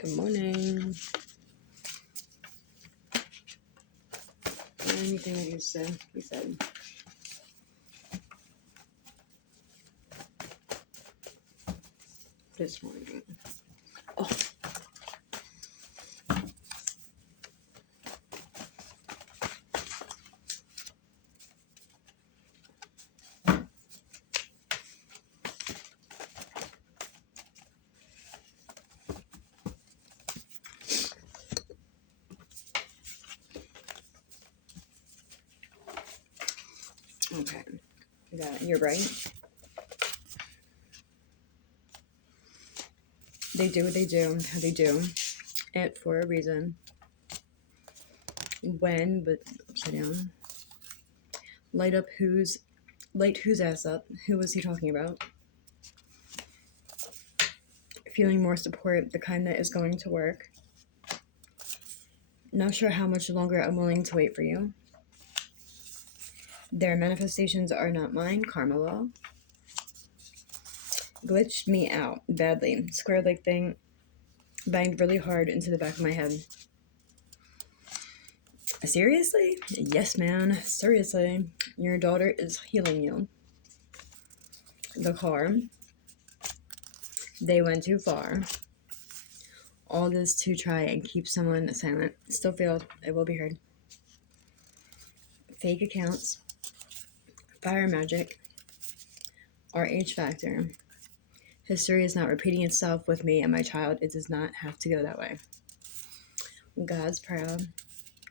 Good morning. Anything that you said, he said. This morning. Oh. Okay. Yeah, you're right. They do what they do, how they do it for a reason. When, but upside down. Light whose ass up? Who was he talking about? Feeling more support, the kind that is going to work. Not sure how much longer I'm willing to wait for you. Their manifestations are not mine, karma law. Glitched me out badly. Square leg thing banged really hard into the back of my head. Seriously? Yes, man. Seriously. Your daughter is healing you. The car. They went too far. All this to try and keep someone silent. Still failed. It will be heard. Fake accounts. Fire magic. RH factor. History is not repeating itself with me and my child. It does not have to go that way. God's proud.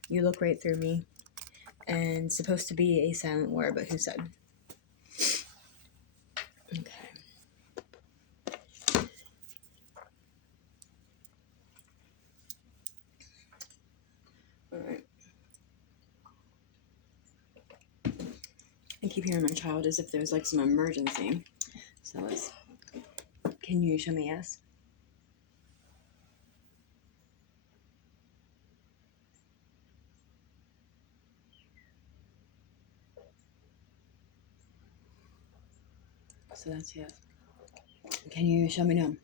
You look right through me. And supposed to be a silent war, but who said? Okay. Alright. I keep hearing my child as if there's like some emergency. So let's... Can you show me yes? So that's yes. Can you show me no?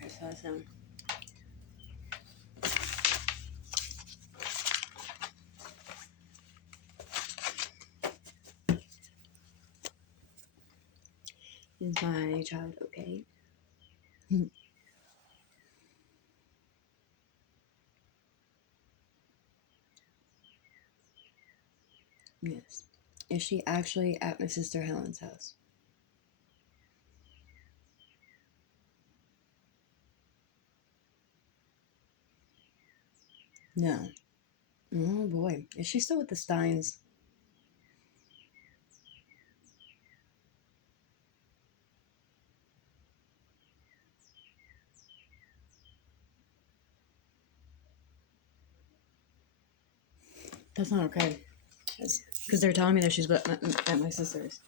Okay, so that's no. Is my child okay? Yes. Is she actually at my sister Helen's house? No. Oh boy. Is she still with the Steins? That's not okay. Because they're telling me that she's at my sister's.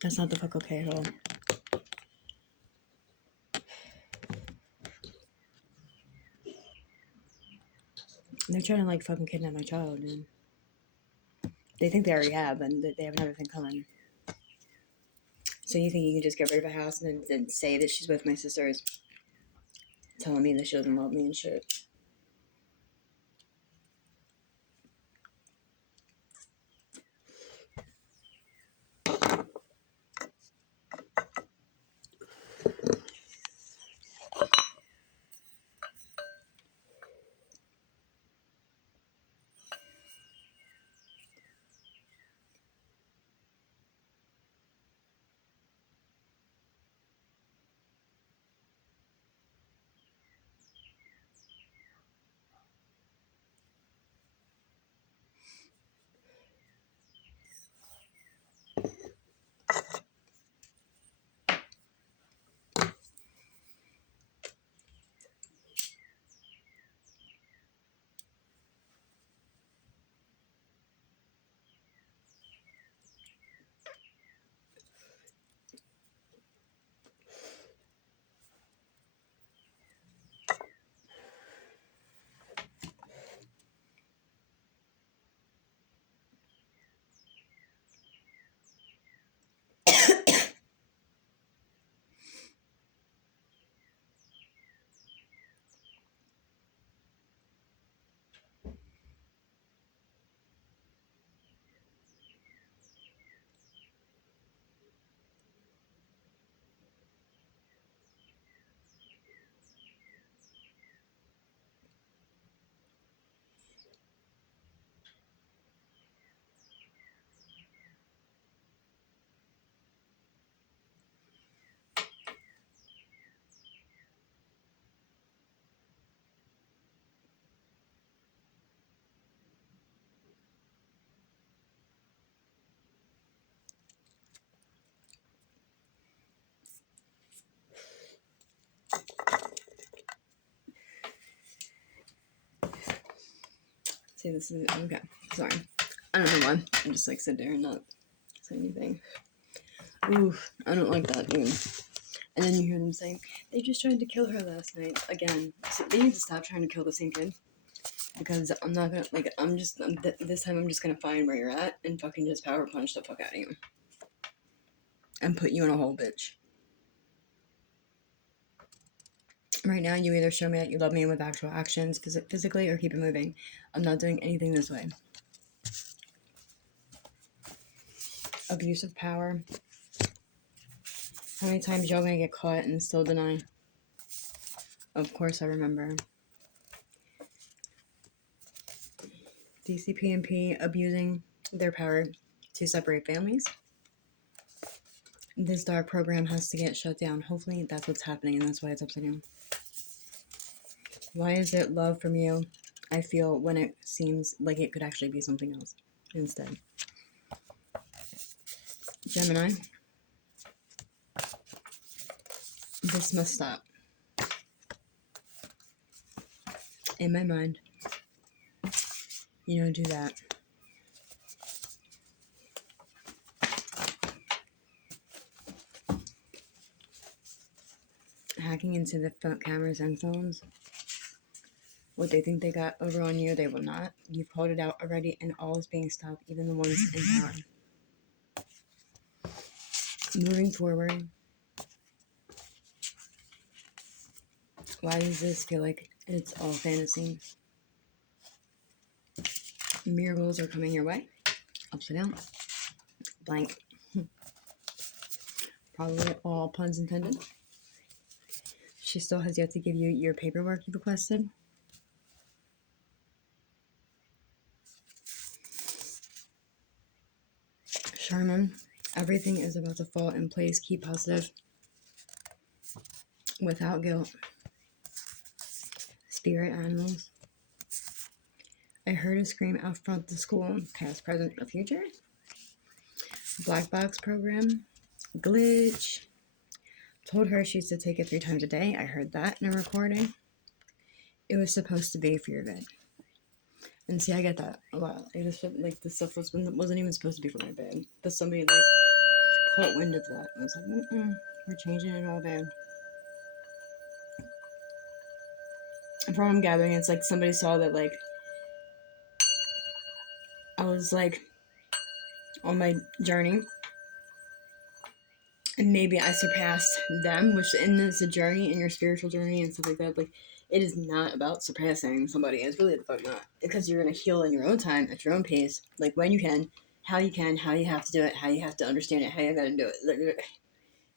That's not the fuck okay at all. They're trying to like fucking kidnap my child, and they think they already have, and they have another thing coming. So you think you can just get rid of a house and then say that she's with my sisters, telling me that she doesn't love me and shit? See, this is okay. Sorry, I don't know why. I just like sit there and not say anything. Oof, I don't like that, dude. And then you hear them saying they just tried to kill her last night again. So they need to stop trying to kill the same kid. Because I'm not gonna like. This time I'm just gonna find where you're at and fucking just power punch the fuck out of you and put you in a hole, bitch. Right now, you either show me that you love me with actual actions, physically, or keep it moving. I'm not doing anything this way. Abuse of power. How many times y'all gonna get caught and still deny? Of course, I remember. DCP&P abusing their power to separate families. This dark program has to get shut down. Hopefully, that's what's happening, and that's why it's upside down. Why is it love from you I feel when it seems like it could actually be something else instead? Gemini. This must stop. In my mind, you don't do that. Hacking into the cameras and phones. What they think they got over on you, they will not. You've called it out already, and all is being stopped, even the ones in power. Moving forward, why does this feel like it's all fantasy? Miracles are coming your way. Upside down. Blank. Probably all puns intended. She still has yet to give you your paperwork you requested. Sherman, everything is about to fall in place. Keep positive. Without guilt. Spirit animals. I heard a scream out front of the school. Past, present, or future. Black box program. Glitch. Told her she used to take it 3 times a day. I heard that in a recording. It was supposed to be for your good. And see, I get that a lot. This stuff wasn't even supposed to be for my bed. But somebody caught wind of that. I was like, we're changing it all, babe. And from what I'm gathering, it's like somebody saw that I was on my journey. And maybe I surpassed them, which is a journey in your spiritual journey and stuff like that. It is not about surpassing somebody. It's really the fuck not. Because you're going to heal in your own time, at your own pace, when you can, how you have to do it, how you have to understand it, how you got to do it.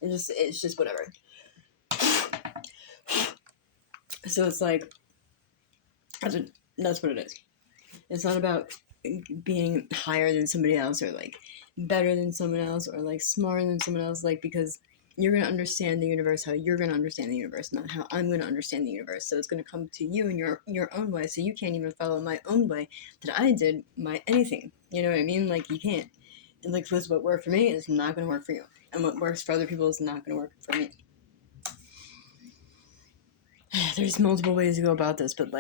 It's just whatever. So it's that's what it is. It's not about being higher than somebody else or better than someone else or smarter than someone else, because you're going to understand the universe how you're going to understand the universe, not how I'm going to understand the universe. So it's going to come to you in your own way. So you can't even follow my own way that I did my anything. You know what I mean? You can't. And what worked for me is not going to work for you. And what works for other people is not going to work for me. There's multiple ways to go about this, but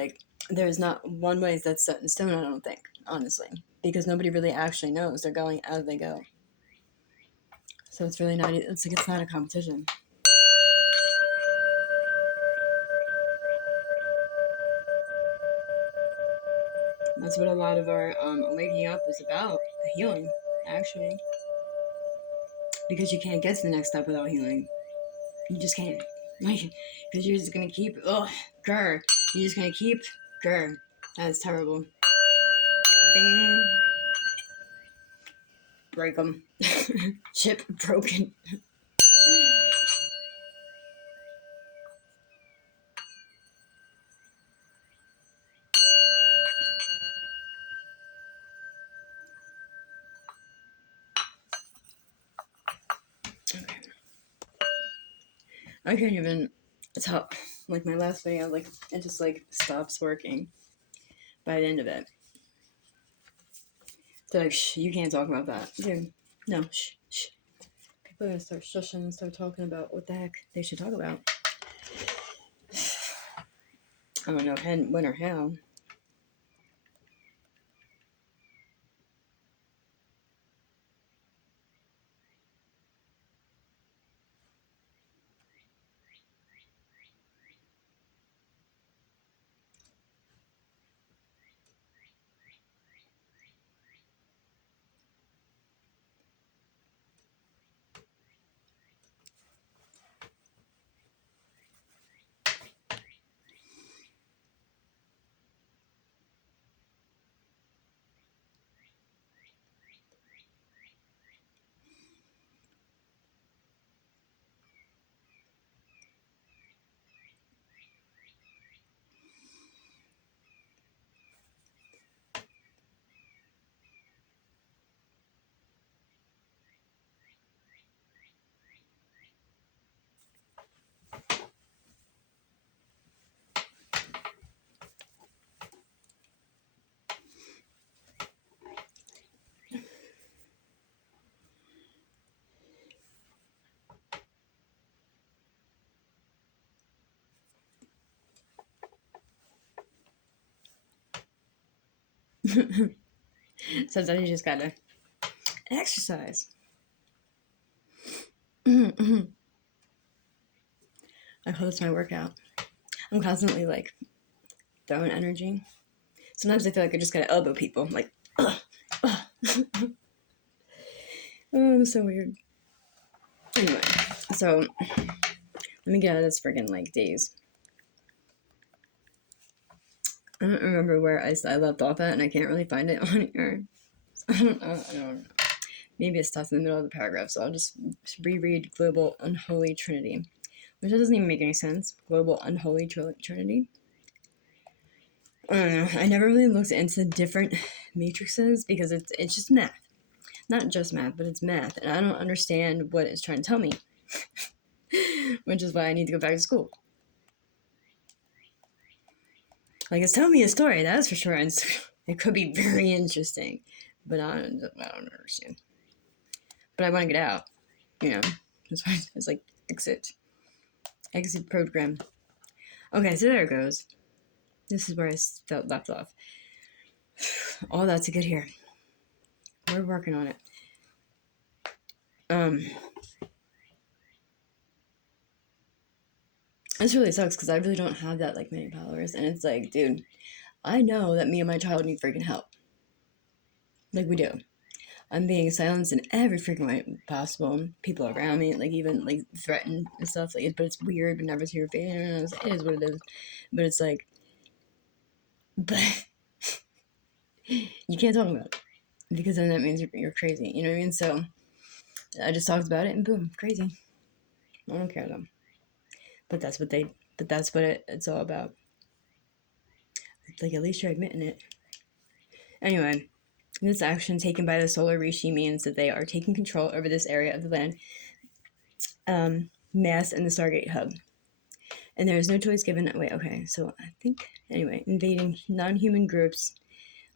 there's not one way that's set in stone, I don't think, honestly, because nobody really actually knows. They're going as they go. So it's really not, it's not a competition. That's what a lot of our waking up is about, the healing, actually. Because you can't get to the next step without healing. You just can't. Because you're just going to keep, grr. You're just going to keep, grr. That's terrible. Bing. Break them. Chip broken. Okay. I can't even tell. My last video, it just stops working by the end of it. They're shh, you can't talk about that. Dude, no, shh. People are gonna start shushing and start talking about what the heck they should talk about. I don't know when or how. Sometimes you just gotta exercise. I call this my workout. I'm constantly like throwing energy. Sometimes I feel like I just gotta elbow people. Like, ugh, ugh. Oh, it's so weird. Anyway, so let me get out of this friggin' like daze. I don't remember where I left off at, and I can't really find it on here. I don't know. Maybe it's stuck in the middle of the paragraph, so I'll just reread Global Unholy Trinity, which doesn't even make any sense. Global Unholy Trinity. I don't know. I never really looked into different matrices because it's just math. Not just math, but it's math, and I don't understand what it's trying to tell me, which is why I need to go back to school. Like, it's telling me a story, that's for sure, and it could be very interesting, but I don't understand. But I want to get out, you know. That's why it's like exit program. Okay, so there it goes. This is where I left off. All that to get here. We're working on it. This really sucks because I really don't have that like many followers, and it's like, dude, I know that me and my child need freaking help. Like we do. I'm being silenced in every freaking way possible. People around me, like even like threatened and stuff. Like, but it's weird, but never see your face. It is what it is. But it's like, but you can't talk about it because then that means you're crazy. You know what I mean? So I just talked about it, and boom, crazy. I don't care though. But that's what it's all about. Like at least you're admitting it. Anyway, this action taken by the solar Rishi means that they are taking control over this area of the land, mass, and the Stargate hub. And there is no choice given. Wait, okay. So I think anyway, invading non-human groups.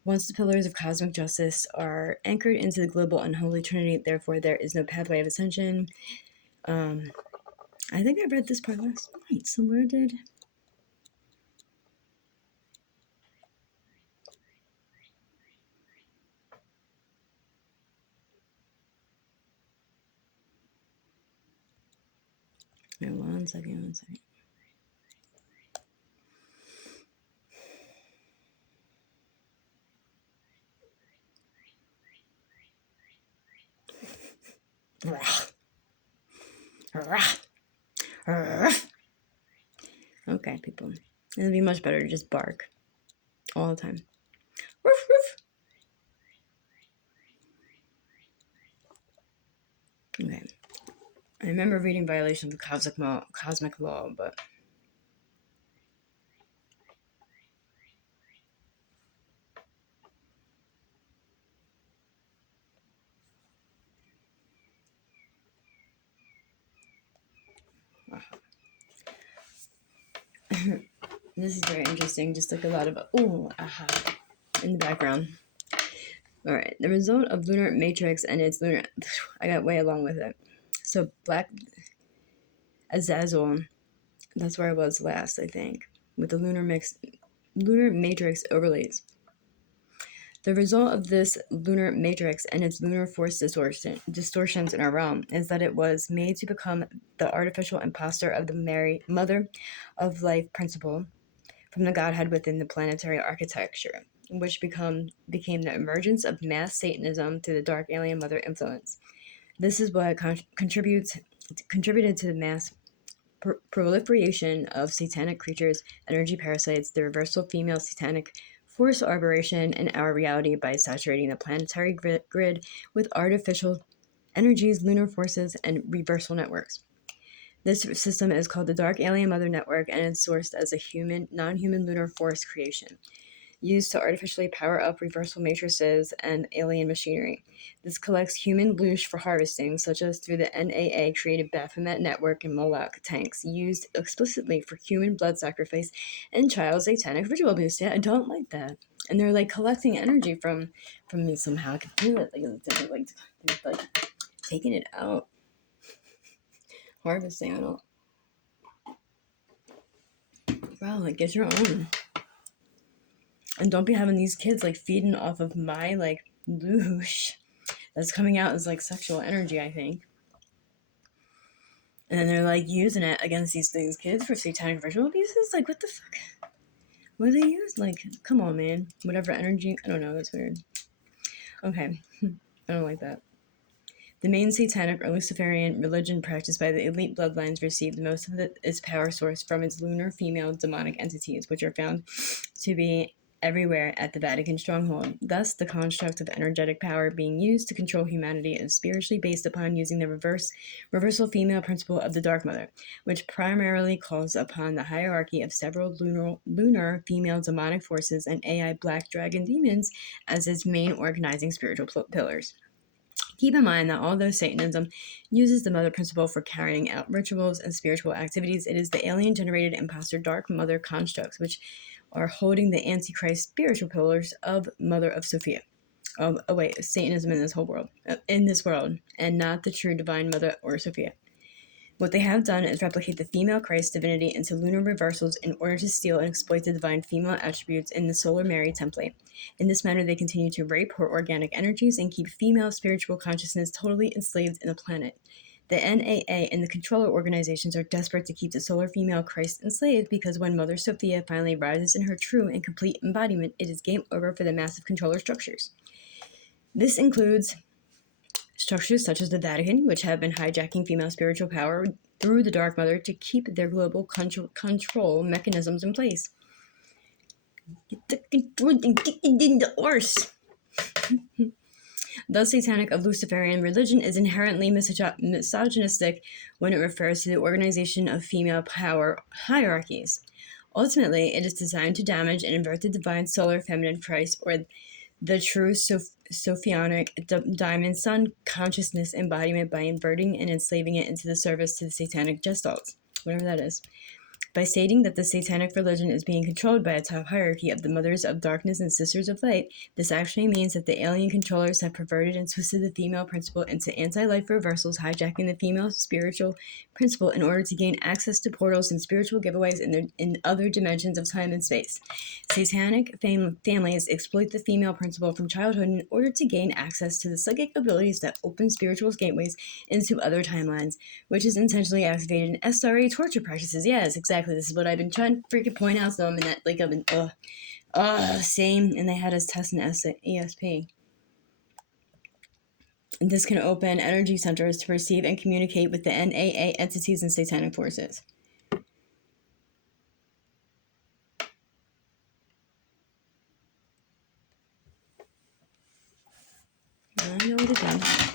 Once the pillars of cosmic justice are anchored into the global unholy trinity, therefore there is no pathway of ascension. I think I read this part last night. Somewhere did. Wait, one second. Okay, people. It'd be much better to just bark all the time. Woof, woof. Okay. I remember reading Violation of the Cosmic Law, but this is very interesting. Just like a lot of in the background. All right, the result of lunar matrix and its lunar. I got way along with it. So Black Azazel. That's where I was last, I think, with the lunar matrix overlays. The result of this lunar matrix and its lunar force distortions in our realm is that it was made to become the artificial imposter of the mother of life principle from the Godhead within the planetary architecture, which became the emergence of mass Satanism through the dark alien mother influence. This is what contributed to the mass proliferation of satanic creatures, energy parasites, the reversal female satanic force aberration in our reality by saturating the planetary grid with artificial energies, lunar forces, and reversal networks. This system is called the Dark Alien Mother Network, and it's sourced as a non-human lunar force creation, used to artificially power up reversal matrices and alien machinery. This collects human loosh for harvesting, such as through the NAA-created Baphomet network and Moloch tanks, used explicitly for human blood sacrifice and child satanic ritual abuse. Yeah, I don't like that. And they're like collecting energy from me somehow. I can feel it, like taking it out, harvesting. I don't. Wow, like get your own. And don't be having these kids like feeding off of my like loosh that's coming out as like sexual energy, I think. And then they're like using it against these kids for satanic ritual abuses. Like, what the fuck? What do they use? Like, come on, man. Whatever energy. I don't know. That's weird. Okay. I don't like that. The main satanic or Luciferian religion practiced by the elite bloodlines received most of its power source from its lunar female demonic entities, which are found to be everywhere at the Vatican stronghold. Thus, the construct of energetic power being used to control humanity is spiritually based upon using the reversal female principle of the Dark Mother, which primarily calls upon the hierarchy of several lunar female demonic forces and AI black dragon demons as its main organizing spiritual pillars. Keep in mind that although Satanism uses the mother principle for carrying out rituals and spiritual activities, it is the alien generated imposter dark mother constructs which are holding the Antichrist spiritual pillars of Mother of Sophia. Satanism in this whole world, and not the true divine Mother or Sophia. What they have done is replicate the female Christ divinity into lunar reversals in order to steal and exploit the divine female attributes in the Solar Mary template. In this manner, they continue to rape her organic energies and keep female spiritual consciousness totally enslaved in the planet. The NAA and the controller organizations are desperate to keep the solar female Christ enslaved because when Mother Sophia finally rises in her true and complete embodiment, it is game over for the massive controller structures. This includes structures such as the Vatican, which have been hijacking female spiritual power through the Dark Mother to keep their global control mechanisms in place. Get the control and get it in the arse. The satanic of Luciferian religion is inherently misogynistic when it refers to the organization of female power hierarchies. Ultimately, it is designed to damage and invert the divine solar feminine Christ or the true Sophionic diamond sun consciousness embodiment by inverting and enslaving it into the service to the satanic gestalts, whatever that is. By stating that the satanic religion is being controlled by a top hierarchy of the mothers of darkness and sisters of light, this actually means that the alien controllers have perverted and twisted the female principle into anti-life reversals, hijacking the female spiritual principle in order to gain access to portals and spiritual giveaways in other dimensions of time and space. Satanic families exploit the female principle from childhood in order to gain access to the psychic abilities that open spiritual gateways into other timelines, which is intentionally activated in SRA torture practices. Yes, exactly. This is what I've been trying to freaking point out to them, and that like I've been same. And they had us test an ESP. And this can open energy centers to receive and communicate with the NAA entities and satanic forces. I know what it does.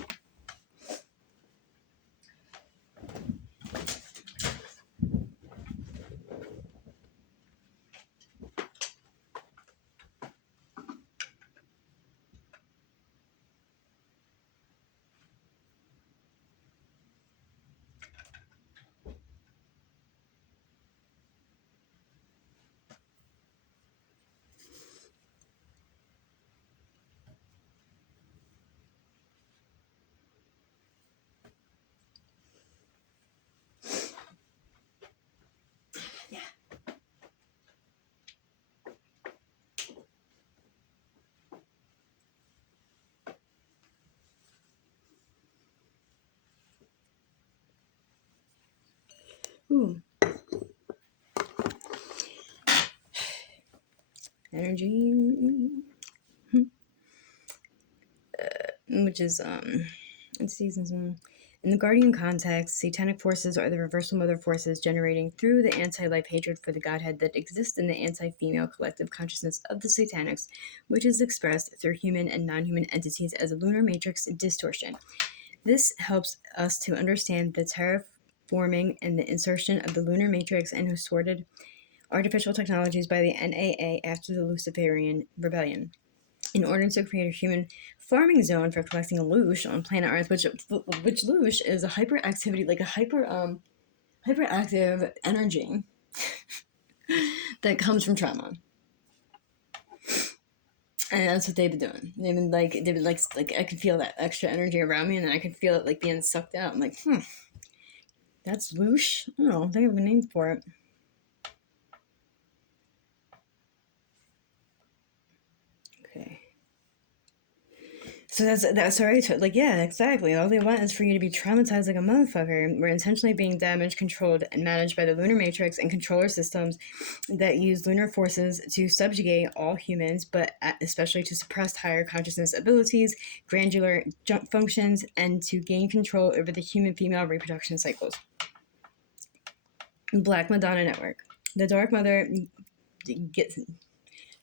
Ooh. Energy. Which is in the Guardian context, satanic forces are the reversal mother forces generating through the anti-life hatred for the Godhead that exists in the anti-female collective consciousness of the Satanics, which is expressed through human and non-human entities as a lunar matrix distortion. This helps us to understand the terraforming and the insertion of the lunar matrix and assorted artificial technologies by the NAA after the Luciferian rebellion, in order to create a human farming zone for collecting loosh on planet Earth, which loosh is a hyperactivity, like a hyperactive energy that comes from trauma. And that's what they've been doing. They've been like I could feel that extra energy around me, and then I could feel it like being sucked out. I'm like, that's loosh. I don't know. They have a name for it. So that's alright. Like, yeah, exactly. All they want is for you to be traumatized like a motherfucker. We're intentionally being damaged, controlled, and managed by the lunar matrix and controller systems that use lunar forces to subjugate all humans, but especially to suppress higher consciousness abilities, granular jump functions, and to gain control over the human female reproduction cycles. Black Madonna Network. The Dark Mother gets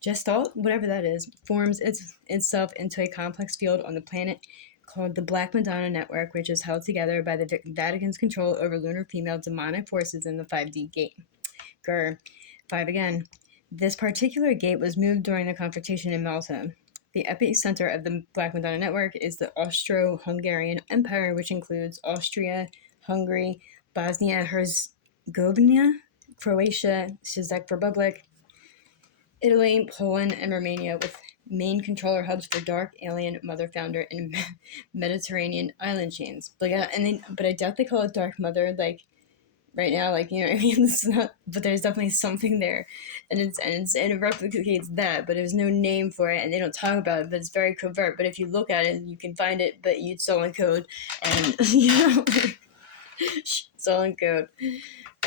Gestalt, whatever that is, forms itself into a complex field on the planet called the Black Madonna Network, which is held together by the Vatican's control over lunar female demonic forces in the 5D gate. Grr. 5 again. This particular gate was moved during the confrontation in Malta. The epicenter of the Black Madonna Network is the Austro-Hungarian Empire, which includes Austria, Hungary, Bosnia-Herzegovina, Croatia, Czech Republic, Italy, Poland, and Romania, with main controller hubs for dark alien mother founder and Mediterranean island chains. But I doubt they call it Dark Mother like right now. Like, you know what I mean? It's not, but there's definitely something there, and it replicates that. But there's no name for it, and they don't talk about it. But it's very covert. But if you look at it, you can find it. But you'd stolen code, and you know, stolen code,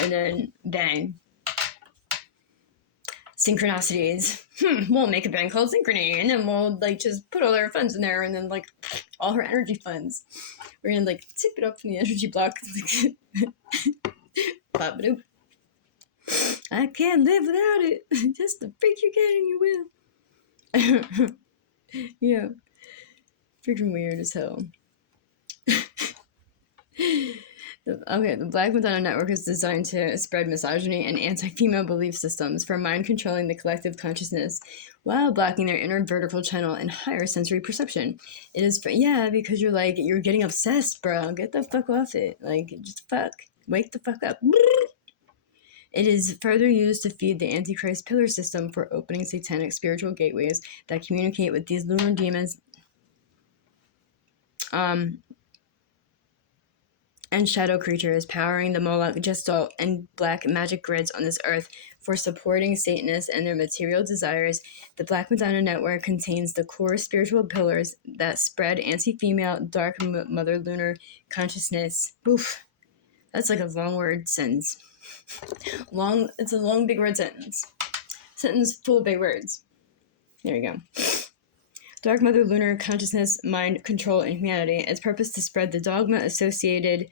and then bang. Synchronicities. We'll make a band called Synchrony, and then we'll like just put all our funds in there, and then like all her energy funds. We're gonna like tip it up from the energy block. Pop-a-doop. I can't live without it. Just the freak you can and you will. Yeah. Freaking weird as hell. The Black Madonna Network is designed to spread misogyny and anti-female belief systems for mind-controlling the collective consciousness while blocking their inner vertical channel and higher sensory perception. It is, because you're getting obsessed, bro. Get the fuck off it. Like, just fuck. Wake the fuck up. It is further used to feed the Antichrist pillar system for opening satanic spiritual gateways that communicate with these lunar demons and shadow creatures, powering the Moloch, Gestalt, and black magic grids on this earth for supporting Satanists and their material desires. The Black Madonna Network contains the core spiritual pillars that spread anti-female, dark mother lunar consciousness. Oof. That's like a long word sentence. It's a long, big word sentence. Sentence full of big words. There you go. Dark Mother Lunar Consciousness, Mind, Control, and Humanity. Its purpose to spread the dogma associated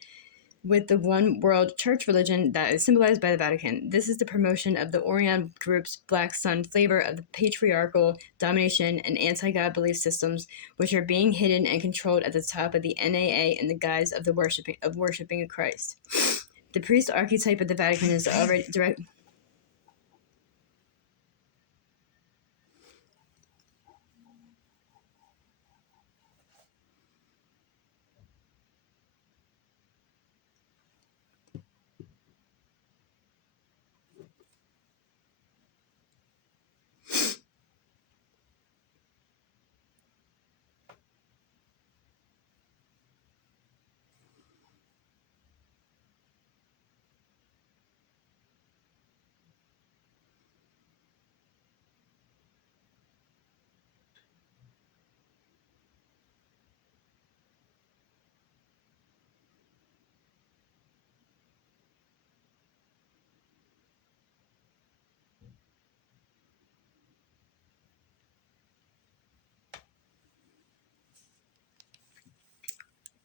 with the one world church religion that is symbolized by the Vatican. This is the promotion of the Orion group's Black Sun flavor of the patriarchal domination and anti-God belief systems, which are being hidden and controlled at the top of the NAA in the guise of worshiping Christ. The priest archetype of the Vatican is already direct.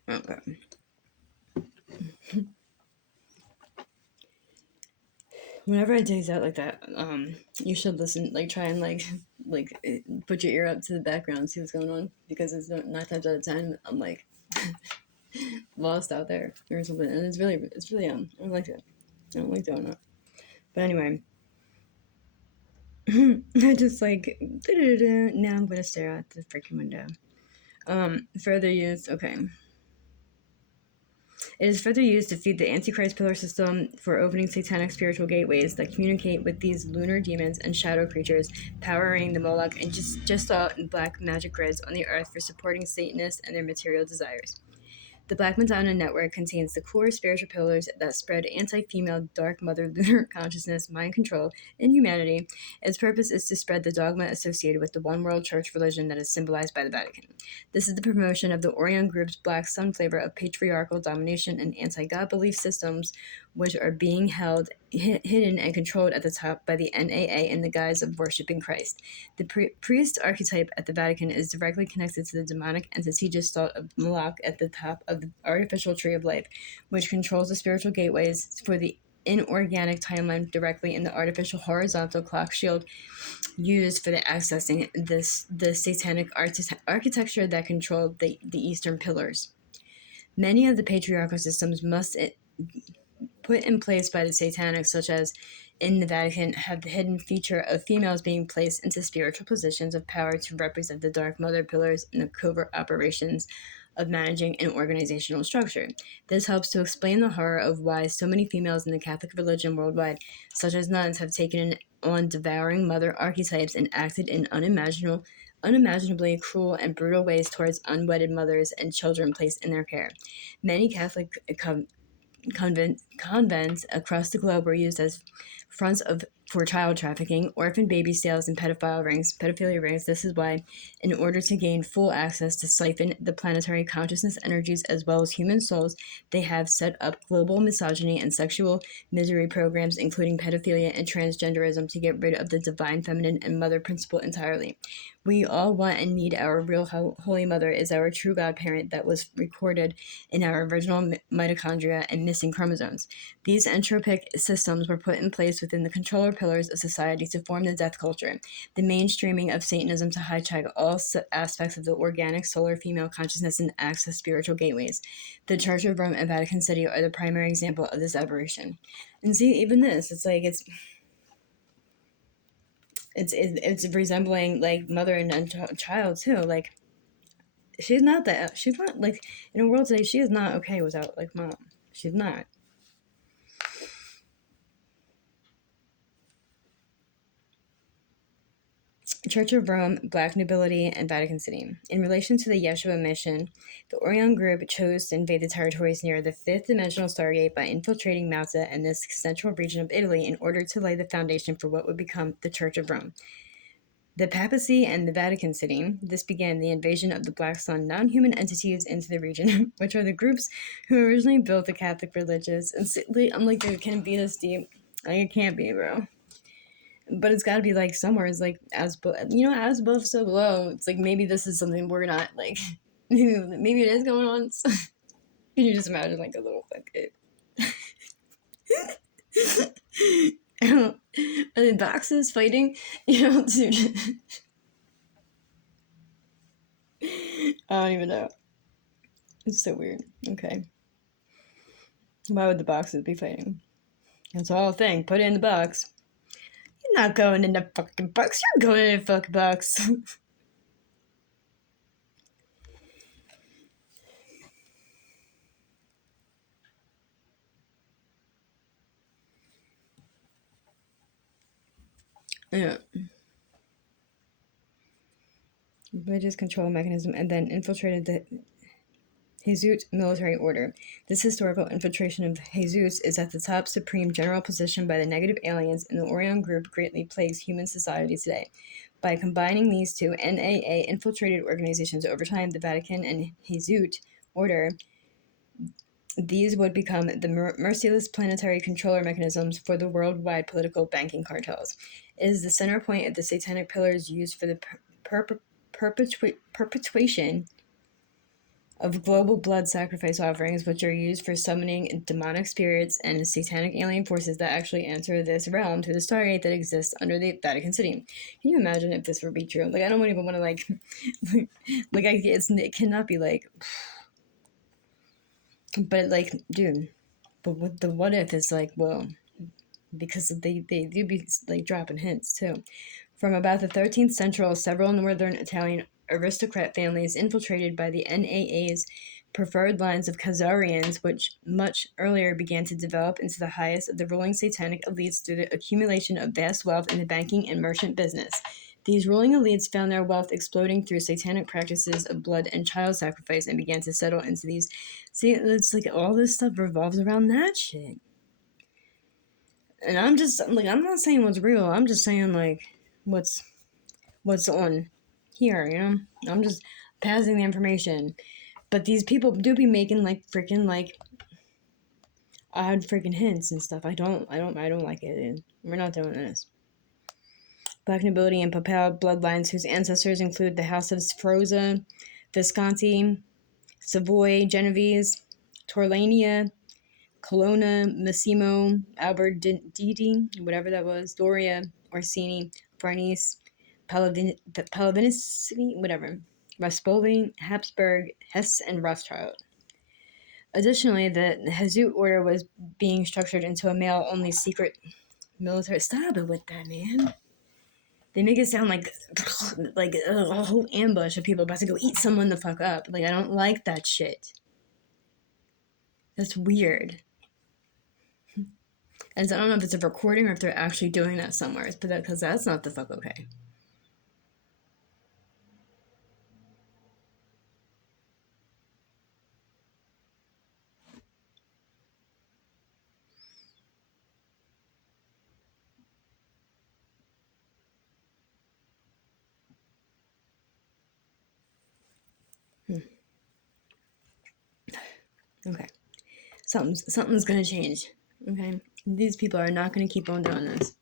Okay. Whenever I dig out like that, you should listen. Like, try and put your ear up to the background and see what's going on, because it's 9 times out of 10 I'm like lost out there or something, and it's really I don't like it. I don't like doing that. But anyway, I just like now I'm gonna stare at the freaking window. Further use. Okay. It is further used to feed the Antichrist pillar system for opening satanic spiritual gateways that communicate with these lunar demons and shadow creatures, powering the Moloch and Gestalt and black magic grids on the earth for supporting Satanists and their material desires. The Black Madonna Network contains the core spiritual pillars that spread anti-female dark mother lunar consciousness, mind control, and humanity. Its purpose is to spread the dogma associated with the one world church religion that is symbolized by the Vatican. This is the promotion of the Orion Group's Black Sun flavor of patriarchal domination and anti-God belief systems, which are being held hidden and controlled at the top by the NAA in the guise of worshiping Christ. The priest archetype at the Vatican is directly connected to the demonic entity Gestalt of Moloch at the top of the artificial tree of life, which controls the spiritual gateways for the inorganic timeline directly in the artificial horizontal clock shield used for the accessing the satanic architecture that controlled the Eastern pillars. Many of the patriarchal systems must put in place by the satanic, such as in the Vatican, have the hidden feature of females being placed into spiritual positions of power to represent the Dark Mother pillars in the covert operations of managing an organizational structure. This helps to explain the horror of why so many females in the Catholic religion worldwide, such as nuns, have taken on devouring mother archetypes and acted in unimaginably cruel and brutal ways towards unwedded mothers and children placed in their care. Many Catholic convents across the globe were used as fronts for child trafficking, orphan baby sales, and pedophilia rings. This is why, in order to gain full access to siphon the planetary consciousness energies as well as human souls, they have set up global misogyny and sexual misery programs, including pedophilia and transgenderism, to get rid of the divine feminine and mother principle entirely. We all want and need our real Holy Mother is our true God parent that was recorded in our original mitochondria and missing chromosomes. These entropic systems were put in place within the controller pillars of society to form the death culture, the mainstreaming of Satanism to hijack all aspects of the organic solar female consciousness and access spiritual gateways. The Church of Rome and Vatican City are the primary example of this aberration. And see, even this, it's like it's resembling like mother and child too. Like she's not like in a world today. She is not okay without like mom. She's not. Church of Rome, Black Nobility, and Vatican City. In relation to the Yeshua mission, the Orion Group chose to invade the territories near the fifth dimensional stargate by infiltrating Malta and this central region of Italy in order to lay the foundation for what would become the Church of Rome. The papacy and the Vatican City. This began the invasion of the Black Sun non-human entities into the region, which are the groups who originally built the Catholic religions. And I'm like, dude, can it be this deep? Like, it can't be, bro. But it's got to be like somewhere. It's like as as above, so below. It's like maybe this is something we're not like. Maybe it is going on. Can you just imagine like a little like it? And then boxes fighting, dude. I don't even know. It's so weird. Okay. Why would the boxes be fighting? That's the whole thing. Put it in the box. You're not going in the fucking box. You're going in the fucking box. Yeah. Religious control mechanism and then infiltrated the Jesuit military order. This historical infiltration of Jesus is at the top supreme general position by the negative aliens, and the Orion Group greatly plagues human society today. By combining these two NAA infiltrated organizations over time, the Vatican and Jesuit order, these would become the merciless planetary controller mechanisms for the worldwide political banking cartels. It is the center point of the satanic pillars used for the perpetuation of global blood sacrifice offerings, which are used for summoning demonic spirits and satanic alien forces that actually enter this realm through the Stargate that exists under the Vatican City. Can you imagine if this were be true? Like, I don't even want to it cannot be like, but like, dude, but what if it's like, well, because they do be like dropping hints too. From about the 13th century, several northern Italian aristocrat families infiltrated by the NAA's preferred lines of Khazarians, which much earlier began to develop into the highest of the ruling satanic elites through the accumulation of vast wealth in the banking and merchant business. These ruling elites found their wealth exploding through satanic practices of blood and child sacrifice and began to settle into these. See, it's like all this stuff revolves around that shit. And I'm just like, I'm not saying what's real. I'm just saying like what's on here. I'm just passing the information. But these people do be making like freaking like odd freaking hints and stuff. I don't like it. And we're not doing this. Black nobility and papal bloodlines whose ancestors include the House of Sforza, Visconti, Savoy, Genovese, Torlania, Colonna, Massimo, Albertini, whatever that was, Doria, Orsini, Farnese, Pallavicini, whatever, Raspoli, Habsburg, Hesse, and Rothschild. Additionally, the Jesuit order was being structured into a male-only secret military. Stop it with that, man. They make it sound like a whole ambush of people about to go eat someone the fuck up. Like, I don't like that shit. That's weird. And so I don't know if it's a recording or if they're actually doing that somewhere. Because that's not the fuck okay. Okay. Something's gonna change. Okay. These people are not gonna keep on doing this.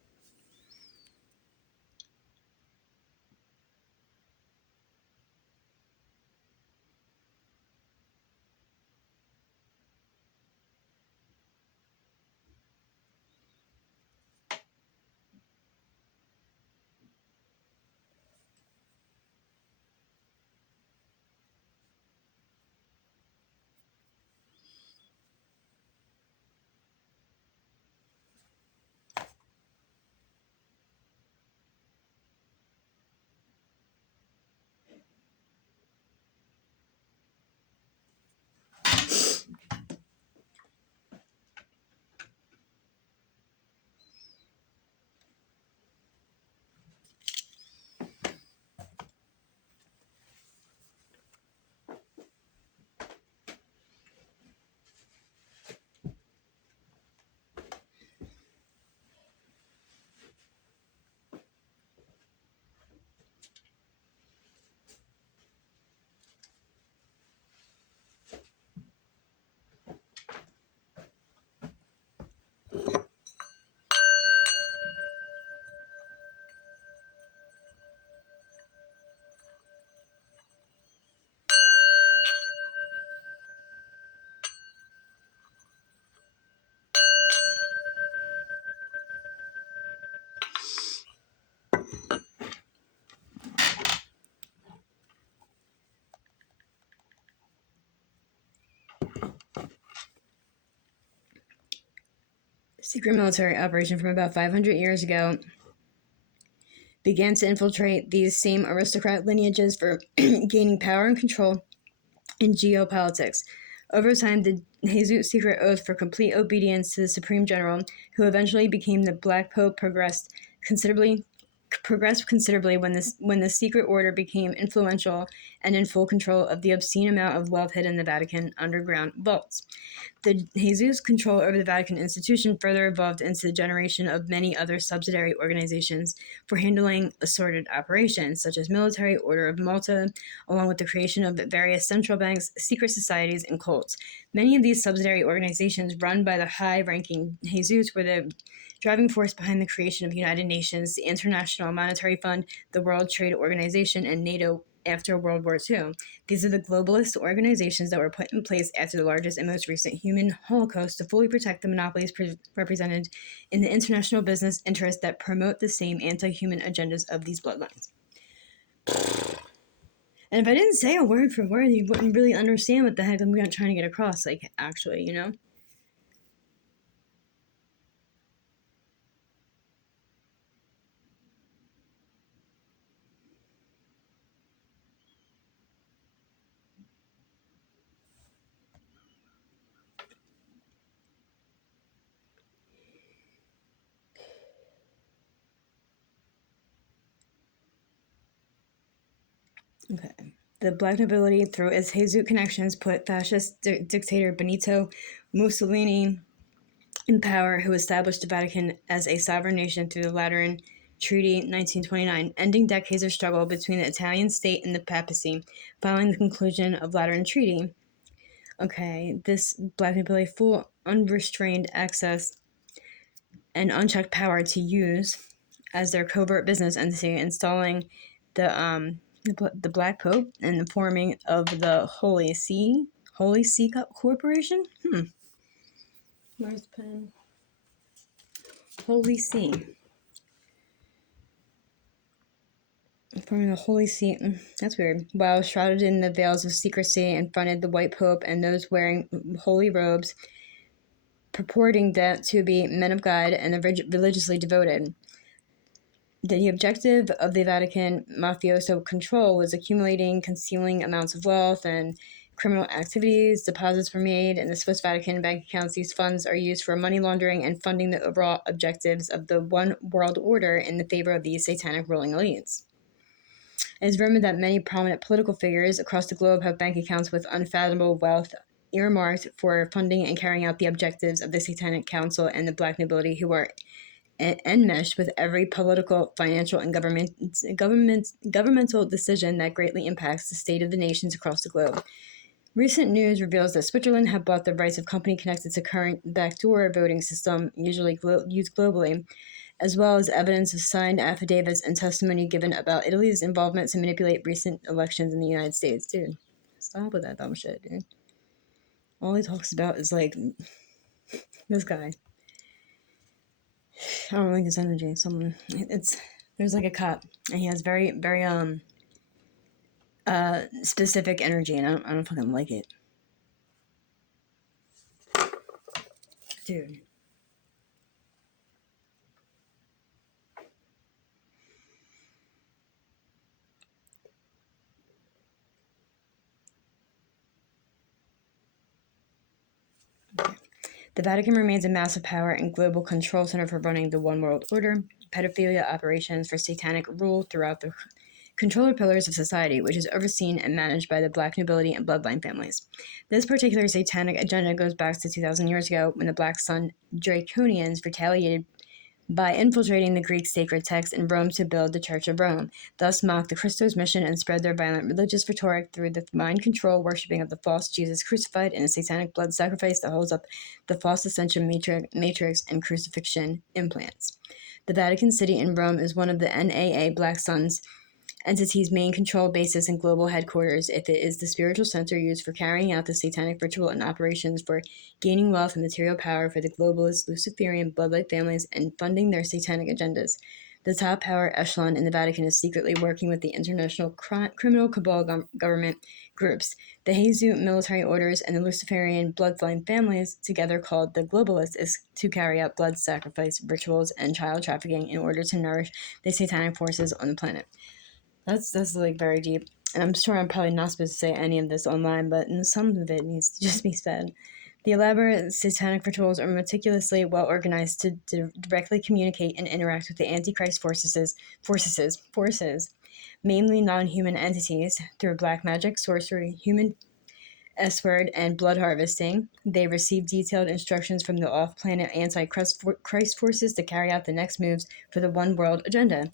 Secret military operation from about 500 years ago began to infiltrate these same aristocrat lineages for gaining power and control in geopolitics. Over time, the Jesuit secret oath for complete obedience to the Supreme General, who eventually became the Black Pope, progressed considerably when the secret order became influential and in full control of the obscene amount of wealth hidden in the Vatican underground vaults. The Jesus control over the Vatican institution further evolved into the generation of many other subsidiary organizations for handling assorted operations, such as Military Order of Malta, along with the creation of various central banks, secret societies, and cults. Many of these subsidiary organizations, run by the high-ranking Jesus, were the driving force behind the creation of the United Nations, the International Monetary Fund, the World Trade Organization, and NATO after World War II. These are the globalist organizations that were put in place after the largest and most recent human holocaust to fully protect the monopolies represented in the international business interests that promote the same anti-human agendas of these bloodlines. And if I didn't say a word for word, you wouldn't really understand what the heck I'm trying to get across, like, actually, you know? Okay. The black nobility, through its Jesuit connections, put fascist dictator Benito Mussolini in power, who established the Vatican as a sovereign nation through the Lateran Treaty 1929, ending decades of struggle between the Italian state and the papacy following the conclusion of Lateran Treaty. Okay, this black nobility full unrestrained access and unchecked power to use as their covert business entity, installing the Black Pope and the forming of the Holy See Corporation. Where's the pen? Holy See. Forming the Holy See. That's weird. While shrouded in the veils of secrecy and fronted the White Pope and those wearing holy robes, purporting that to be men of God and religiously devoted. The objective of the Vatican mafioso control was accumulating, concealing amounts of wealth and criminal activities. Deposits were made in the Swiss Vatican bank accounts. These funds are used for money laundering and funding the overall objectives of the One World Order in the favor of these satanic ruling elites. It is rumored that many prominent political figures across the globe have bank accounts with unfathomable wealth earmarked for funding and carrying out the objectives of the Satanic Council and the black nobility, who are enmeshed with every political, financial, and governmental decision that greatly impacts the state of the nations across the globe. Recent news reveals that Switzerland have bought the rights of company connected to current backdoor voting system usually used globally, as well as evidence of signed affidavits and testimony given about Italy's involvement to manipulate recent elections in the United States. Dude, stop with that dumb shit, dude. All he talks about is like this guy. I don't like his energy. There's like a cop, and he has very specific energy, and I don't fucking like it, dude. The Vatican remains a massive power and global control center for running the One World Order, pedophilia operations for satanic rule throughout the controller pillars of society, which is overseen and managed by the black nobility and bloodline families. This particular satanic agenda goes back to 2,000 years ago when the Black Sun Draconians retaliated by infiltrating the Greek sacred texts in Rome to build the Church of Rome, thus mocked the Christos mission and spread their violent religious rhetoric through the mind control worshipping of the false Jesus crucified in a satanic blood sacrifice that holds up the false ascension matrix and crucifixion implants. The Vatican City in Rome is one of the NAA Black Suns entity's main control basis and global headquarters, if it is the spiritual center used for carrying out the satanic ritual and operations for gaining wealth and material power for the globalist Luciferian bloodline families and funding their satanic agendas. The top power echelon in the Vatican is secretly working with the international criminal cabal government groups, the Jesuit military orders, and the Luciferian bloodline families, together called the globalists, is to carry out blood sacrifice rituals and child trafficking in order to nourish the satanic forces on the planet. That's like very deep, and I'm sure I'm probably not supposed to say any of this online, but some of it needs to just be said. The elaborate satanic rituals are meticulously well organized to directly communicate and interact with the Antichrist forces, mainly non-human entities, through black magic, sorcery, human S-word, and blood harvesting. They receive detailed instructions from the off-planet Antichrist forces to carry out the next moves for the One World agenda.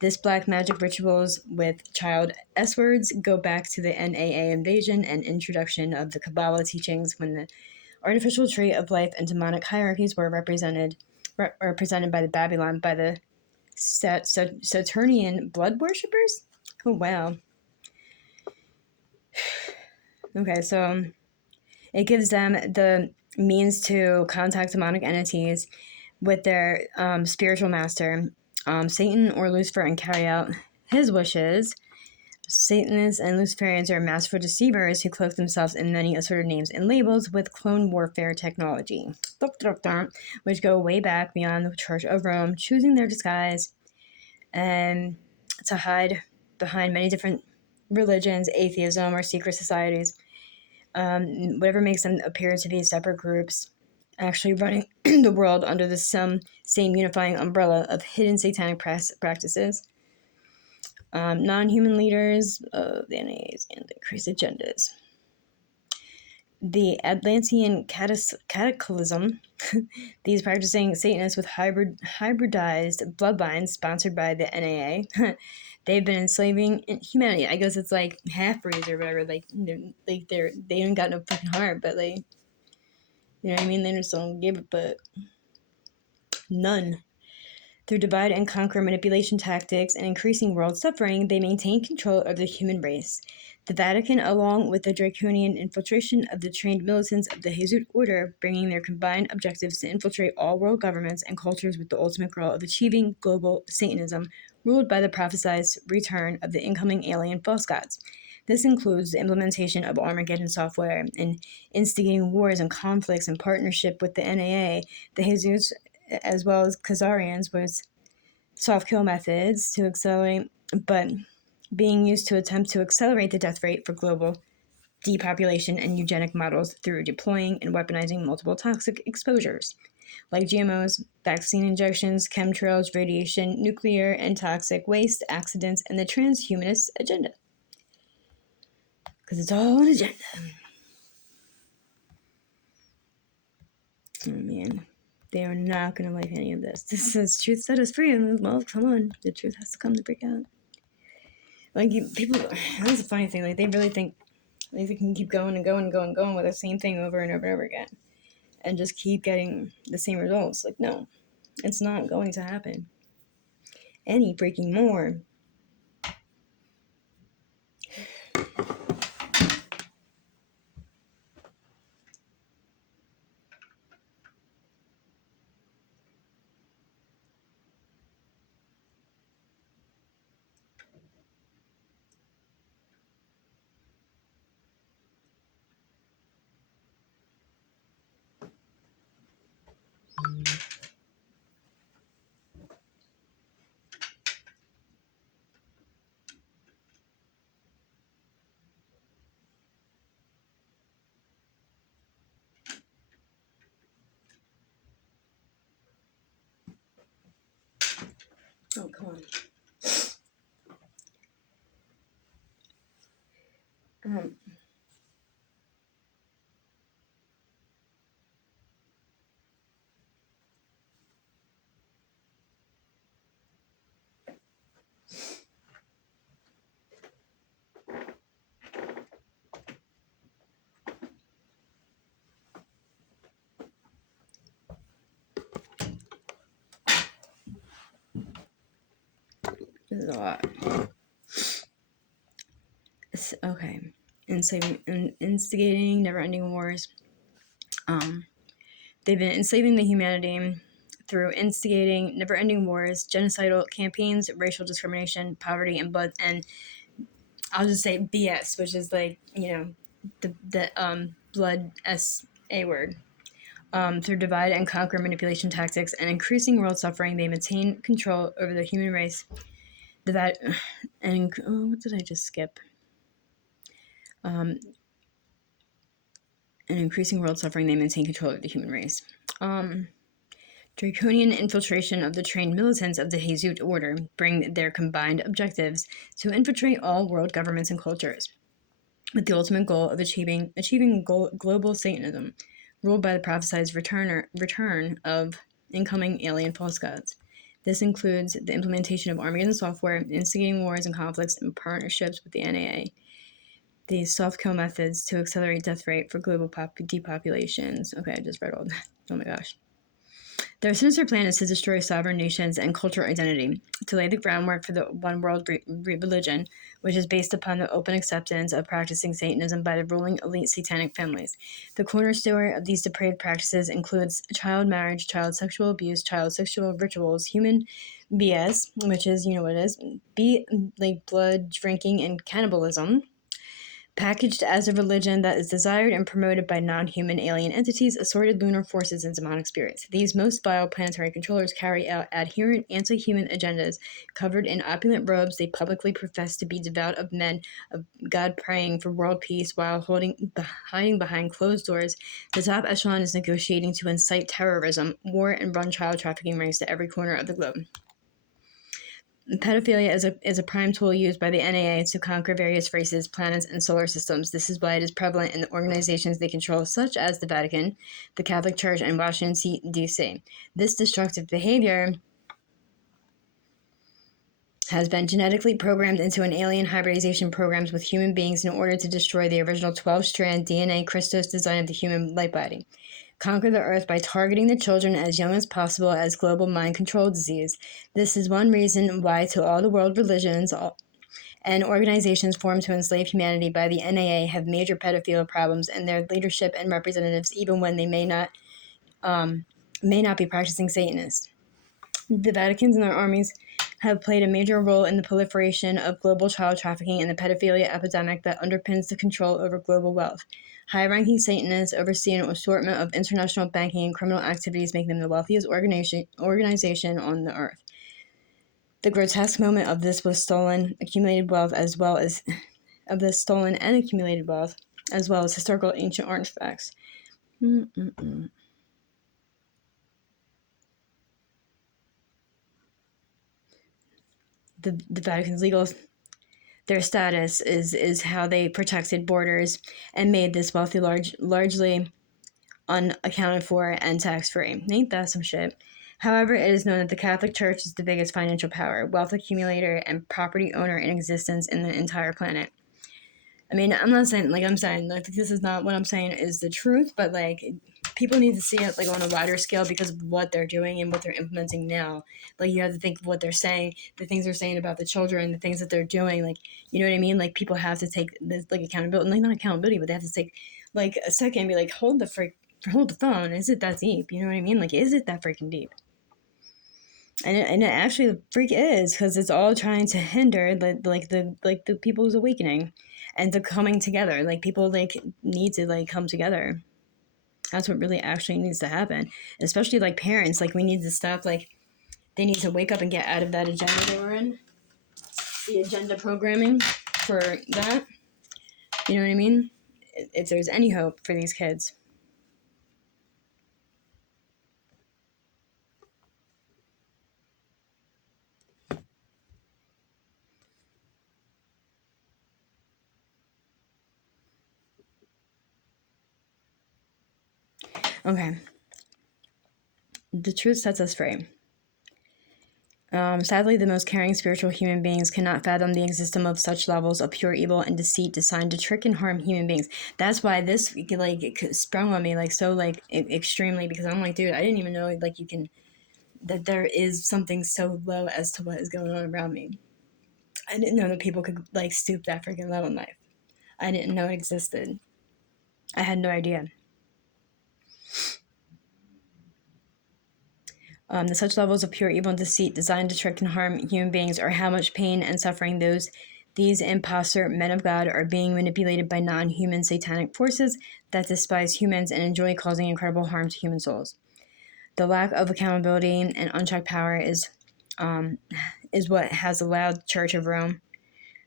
This black magic rituals with child S-words go back to the NAA invasion and introduction of the Kabbalah teachings, when the artificial tree of life and demonic hierarchies were represented by the Babylon by the Saturnian blood worshippers. Oh wow. Okay, so it gives them the means to contact demonic entities with their spiritual master, Satan or Lucifer, and carry out his wishes. Satanists and Luciferians are masterful deceivers who cloak themselves in many assorted names and labels with clone warfare technology, which go way back beyond the Church of Rome, choosing their disguise and to hide behind many different religions, atheism, or secret societies. Whatever makes them appear to be separate groups, actually running the world under the same unifying umbrella of hidden satanic practices. Non-human leaders of the NAAs and increased agendas. The Atlantean cataclysm, these practicing Satanists with hybridized bloodlines sponsored by the NAA, they've been enslaving humanity. I guess it's like half-breeds or whatever. Like they ain't got no fucking heart, but like, you know what I mean? They just don't give a but none. Through divide and conquer manipulation tactics and increasing world suffering, they maintain control of the human race. The Vatican, along with the draconian infiltration of the trained militants of the Jesuit order, bringing their combined objectives to infiltrate all world governments and cultures with the ultimate goal of achieving global Satanism, ruled by the prophesied return of the incoming alien false gods. This includes the implementation of Armageddon software and instigating wars and conflicts in partnership with the NAA, the Jesuits, as well as Khazarians, with soft kill methods to accelerate, but being used to attempt to accelerate the death rate for global depopulation and eugenic models through deploying and weaponizing multiple toxic exposures, like GMOs, vaccine injections, chemtrails, radiation, nuclear and toxic waste, accidents, and the transhumanist agenda. Because it's all an agenda. Oh, man. They are not going to like any of this. This is truth set us free. And well, come on. The truth has to come to break out. Like, people, that's a funny thing. Like, they really think they can keep going and going and going and going with the same thing over and over and over again. And just keep getting the same results. Like, no. It's not going to happen. Any breaking more. Oh, come on. This is a lot. Okay. Instigating never-ending wars. They've been enslaving the humanity through instigating never-ending wars, genocidal campaigns, racial discrimination, poverty, and blood. And I'll just say BS, which is like, you know, the blood SA word. Through divide and conquer manipulation tactics and increasing world suffering, they maintain control over the human race. What did I just skip? And increasing world suffering, they maintain control of the human race. Draconian infiltration of the trained militants of the Jesuit order bring their combined objectives to infiltrate all world governments and cultures, with the ultimate goal of achieving global Satanism, ruled by the prophesied return of incoming alien false gods. This includes the implementation of Armageddon software, instigating wars and conflicts in partnerships with the NAA. These soft kill methods to accelerate death rate for global depopulations. Okay, I just read all that. Oh my gosh. Their sinister plan is to destroy sovereign nations and cultural identity, to lay the groundwork for the one world religion, which is based upon the open acceptance of practicing Satanism by the ruling elite satanic families. The cornerstone of these depraved practices includes child marriage, child sexual abuse, child sexual rituals, human BS, which is, you know what it is, like blood drinking and cannibalism, packaged as a religion that is desired and promoted by non-human alien entities, assorted lunar forces, and demonic spirits. These most vile planetary controllers carry out adherent anti-human agendas. Covered in opulent robes, they publicly profess to be devout of men of God, praying for world peace while hiding behind closed doors. The top echelon is negotiating to incite terrorism, war, and run child trafficking rings to every corner of the globe. Pedophilia is a prime tool used by the NAA to conquer various races, planets, and solar systems. This is why it is prevalent in the organizations they control, such as the Vatican, the Catholic Church, and Washington, D.C. This destructive behavior has been genetically programmed into an alien hybridization programs with human beings in order to destroy the original 12-strand DNA Christos design of the human light body. Conquer the earth by targeting the children as young as possible as global mind control disease. This is one reason why to all the world religions and organizations formed to enslave humanity by the NAA have major pedophilia problems in their leadership and representatives, even when they may not be practicing Satanists. The Vaticans and their armies have played a major role in the proliferation of global child trafficking and the pedophilia epidemic that underpins the control over global wealth. High-ranking Satanists oversee an assortment of international banking and criminal activities, making them the wealthiest organization on the earth. The grotesque moment of this was stolen, accumulated wealth, as well as of this stolen and accumulated wealth, as well as historical ancient artifacts. The Vatican's legal their status is how they protected borders and made this wealthy largely unaccounted for and tax-free. Ain't that some shit? However, it is known that the Catholic Church is the biggest financial power, wealth accumulator, and property owner in existence in the entire planet. I mean, I'm not saying, I'm saying, this is not what I'm saying is the truth, but, people need to see it, on a wider scale because of what they're doing and what they're implementing now. You have to think of what they're saying, the things they're saying about the children, the things that they're doing, you know what I mean? People have to take this, accountability, not accountability, but they have to take, a second and be like, hold the phone. Is it that deep? You know what I mean? Is it that freaking deep? And it actually the freak is, because it's all trying to hinder the people's awakening and the coming together. People need to come together. That's what really actually needs to happen. Especially parents, we need to stop, they need to wake up and get out of that agenda they were in. The agenda programming for that. You know what I mean? If there's any hope for these kids. Okay. The truth sets us free. Sadly, the most caring spiritual human beings cannot fathom the existence of such levels of pure evil and deceit designed to trick and harm human beings. That's why this it sprung on me so extremely, because I'm like, dude, I didn't even know you can that there is something so low as to what is going on around me. I didn't know that people could stoop that freaking low in life. I didn't know it existed. I had no idea. The such levels of pure evil and deceit designed to trick and harm human beings are how much pain and suffering these imposter men of God are being manipulated by non-human satanic forces that despise humans and enjoy causing incredible harm to human souls. The lack of accountability and unchecked power is what has allowed the Church of Rome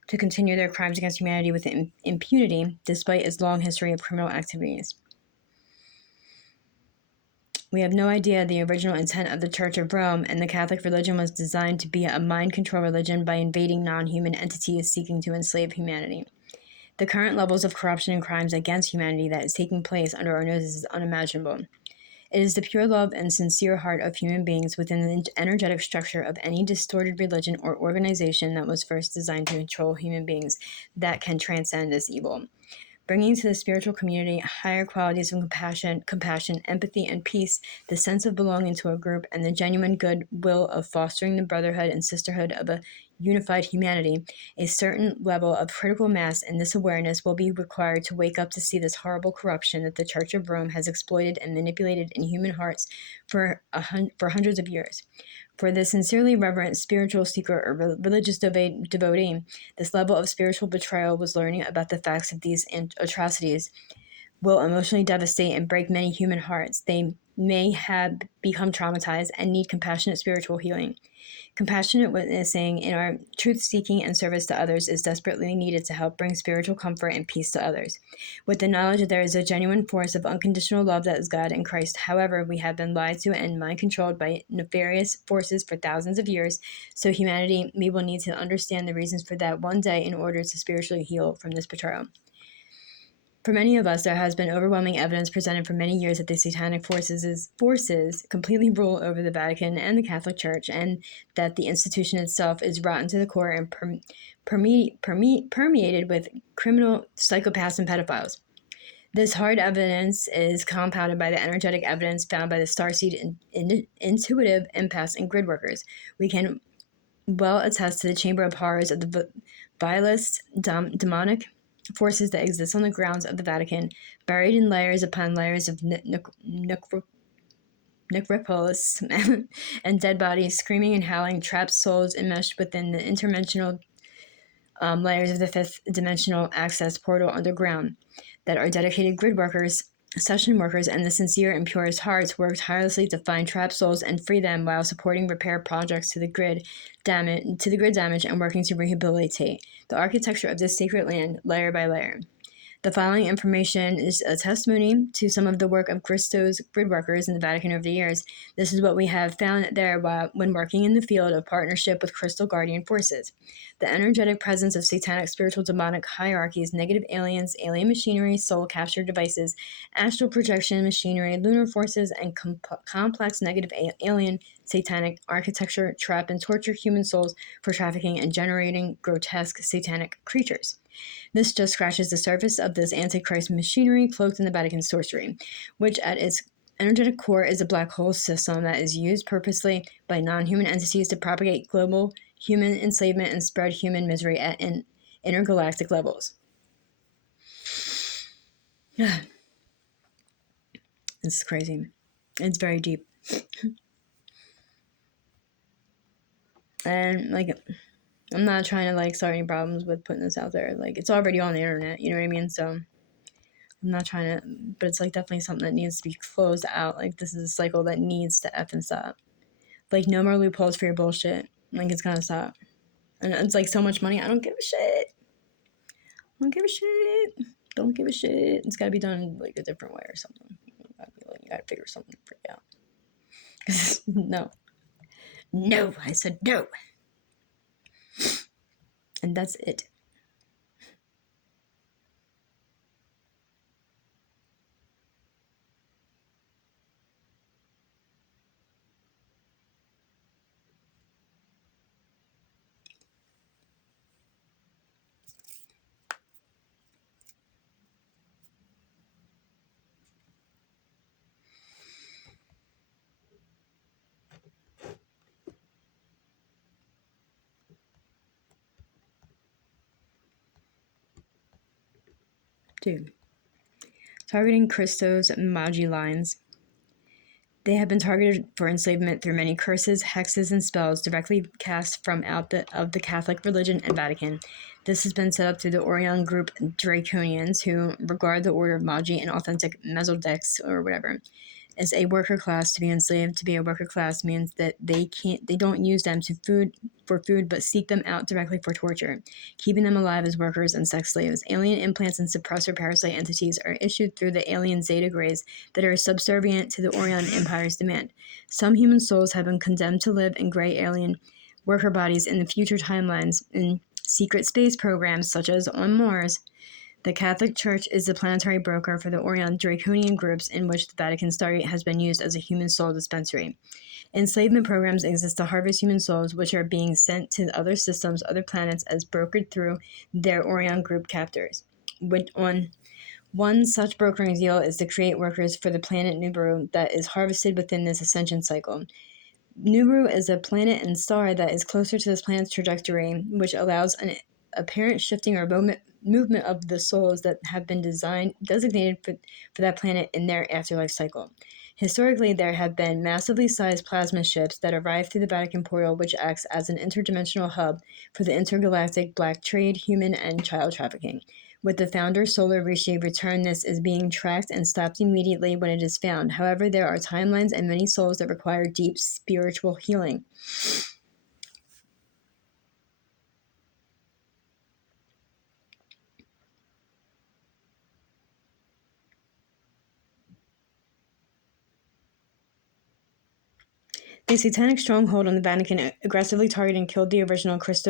to continue their crimes against humanity with impunity, despite its long history of criminal activities. We have no idea the original intent of the Church of Rome, and the Catholic religion was designed to be a mind control religion by invading non-human entities seeking to enslave humanity. The current levels of corruption and crimes against humanity that is taking place under our noses is unimaginable. It is the pure love and sincere heart of human beings within the energetic structure of any distorted religion or organization that was first designed to control human beings that can transcend this evil. Bringing to the spiritual community higher qualities of compassion, empathy, and peace, the sense of belonging to a group, and the genuine good will of fostering the brotherhood and sisterhood of a unified humanity, a certain level of critical mass and this awareness will be required to wake up to see this horrible corruption that the Church of Rome has exploited and manipulated in human hearts for hundreds of years. For the sincerely reverent spiritual seeker or religious devotee, this level of spiritual betrayal was learning about the facts of these atrocities will emotionally devastate and break many human hearts. They may have become traumatized and need compassionate spiritual healing. Compassionate witnessing in our truth seeking and service to others is desperately needed to help bring spiritual comfort and peace to others. With the knowledge that there is a genuine force of unconditional love that is God and Christ, however, we have been lied to and mind controlled by nefarious forces for thousands of years, so humanity, we will need to understand the reasons for that one day in order to spiritually heal from this betrayal. For many of us, there has been overwhelming evidence presented for many years that the satanic forces completely rule over the Vatican and the Catholic Church, and that the institution itself is rotten to the core and permeated with criminal psychopaths and pedophiles. This hard evidence is compounded by the energetic evidence found by the starseed intuitive empaths and grid workers. We can well attest to the chamber of horrors of the vilest demonic forces that exist on the grounds of the Vatican, buried in layers upon layers of necropolis and dead bodies, screaming and howling, trapped souls enmeshed within the interdimensional layers of the fifth dimensional access portal underground, that are dedicated grid workers, session workers, and the sincere and purest hearts work tirelessly to find trapped souls and free them while supporting repair projects to the grid damage and working to rehabilitate the architecture of this sacred land layer by layer. The following information is a testimony to some of the work of Christo's grid workers in the Vatican over the years. This is what we have found there when working in the field of partnership with crystal guardian forces. The energetic presence of satanic spiritual demonic hierarchies, negative aliens, alien machinery, soul capture devices, astral projection machinery, lunar forces, and complex negative alien satanic architecture trap and torture human souls for trafficking and generating grotesque satanic creatures. This just scratches the surface of this Antichrist machinery cloaked in the Vatican sorcery, which at its energetic core is a black hole system that is used purposely by non-human entities to propagate global human enslavement and spread human misery at intergalactic levels. It's crazy. It's very deep. And I'm not trying to start any problems with putting this out there. It's already on the internet, you know what I mean? So I'm not trying to, but it's definitely something that needs to be closed out. This is a cycle that needs to effing stop. No more loopholes for your bullshit. It's gonna stop. And it's so much money. I don't give a shit. Don't give a shit. It's gotta be done a different way or something. You gotta figure something out. No, I said no. And that's it. Dude. Targeting Christo's Magi lines. They have been targeted for enslavement through many curses, hexes, and spells directly cast from out of the Catholic religion and Vatican. This has been set up through the Orion group Draconians, who regard the order of Magi and authentic Mesoldex or whatever as a worker class. To be enslaved to be a worker class means that they don't use them for food, but seek them out directly for torture, keeping them alive as workers and sex slaves. Alien implants and suppressor parasite entities are issued through the alien Zeta Greys that are subservient to the Orion Empire's demand. Some human souls have been condemned to live in gray alien worker bodies in the future timelines in secret space programs such as on Mars. The Catholic Church is the planetary broker for the Orion Draconian groups, in which the Vatican Stargate has been used as a human soul dispensary. Enslavement programs exist to harvest human souls, which are being sent to other systems, other planets, as brokered through their Orion group captors. One such brokering deal is to create workers for the planet Nibiru that is harvested within this ascension cycle. Nibiru is a planet and star that is closer to this planet's trajectory, which allows an apparent shifting or movement of the souls that have been designated for that planet in their afterlife cycle. Historically, there have been massively sized plasma ships that arrive through the Vatican portal, which acts as an interdimensional hub for the intergalactic black trade, human and child trafficking. With the founder's solar reshaped return, this is being tracked and stopped immediately when it is found. However, there are timelines and many souls that require deep spiritual healing. The Satanic stronghold on the Vatican aggressively targeted and killed the original Christ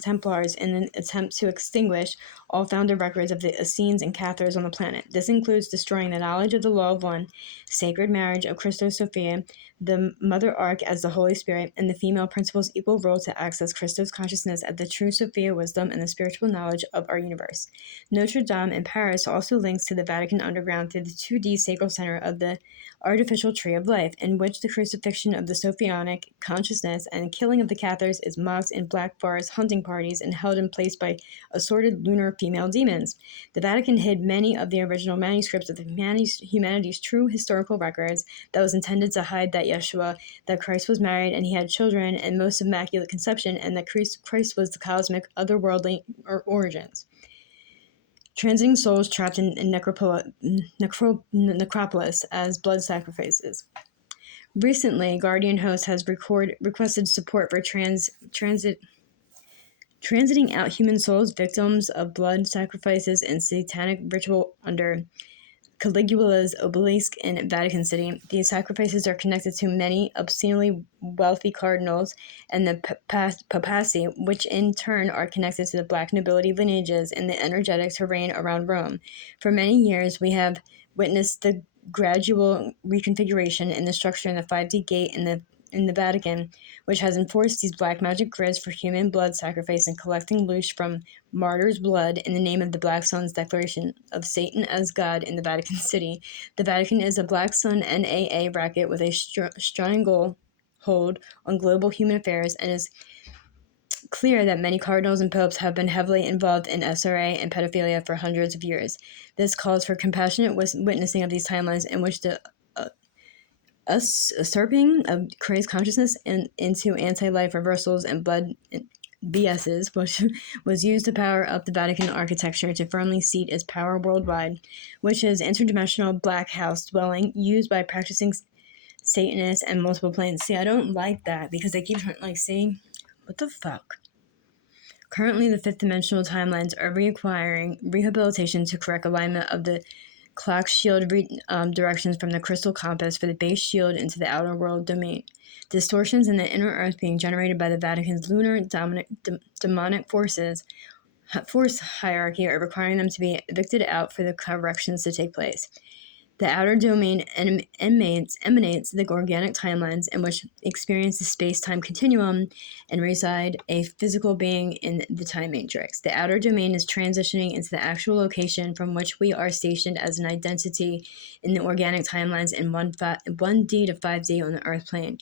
Templars in an attempt to extinguish all founder records of the Essenes and Cathars on the planet. This includes destroying the knowledge of the law of one, sacred marriage of Christos Sophia, the Mother Ark as the Holy Spirit, and the female principal's equal role to access Christos consciousness as the true Sophia wisdom and the spiritual knowledge of our universe. Notre Dame in Paris also links to the Vatican underground through the 2D sacral center of the artificial tree of life, in which the crucifixion of the Sophionic consciousness and killing of the Cathars is mocked in black forest hunting parties and held in place by assorted lunar female demons. The Vatican hid many of the original manuscripts of humanity's true historical records that was intended to hide that that Christ was married and he had children and most immaculate conception, and that Christ was the cosmic otherworldly origins. Transiting souls trapped in necropolis as blood sacrifices. Recently, Guardian Host has requested support for transiting out human souls, victims of blood sacrifices and satanic ritual under Caligula's obelisk in Vatican City. These sacrifices are connected to many obscenely wealthy cardinals and the papacy, which in turn are connected to the black nobility lineages in the energetic terrain around Rome. For many years, we have witnessed the gradual reconfiguration in the structure in the 5D gate in the Vatican, which has enforced these black magic grids for human blood sacrifice and collecting loot from martyrs' blood in the name of the Black Sun's declaration of Satan as God in the Vatican City. The Vatican is a Black Sun NAA racket with a stranglehold on global human affairs, and is clear that many cardinals and popes have been heavily involved in SRA and pedophilia for hundreds of years. This calls for compassionate witnessing of these timelines in which the usurping of Christ's consciousness into anti-life reversals and blood BSs, which was used to power up the Vatican architecture to firmly seat its power worldwide, which is interdimensional black house dwelling used by practicing Satanists and multiple planes. See, I don't like that because they keep trying, see, what the fuck? Currently, the fifth dimensional timelines are requiring rehabilitation to correct alignment of the clock shield directions from the crystal compass for the base shield into the outer world domain. Distortions in the inner earth being generated by the Vatican's lunar demonic force hierarchy are requiring them to be evicted out for the corrections to take place. The outer domain emanates the organic timelines in which experience the space-time continuum and reside a physical being in the time matrix. The outer domain is transitioning into the actual location from which we are stationed as an identity in the organic timelines in 1D to 5D on the Earth plane.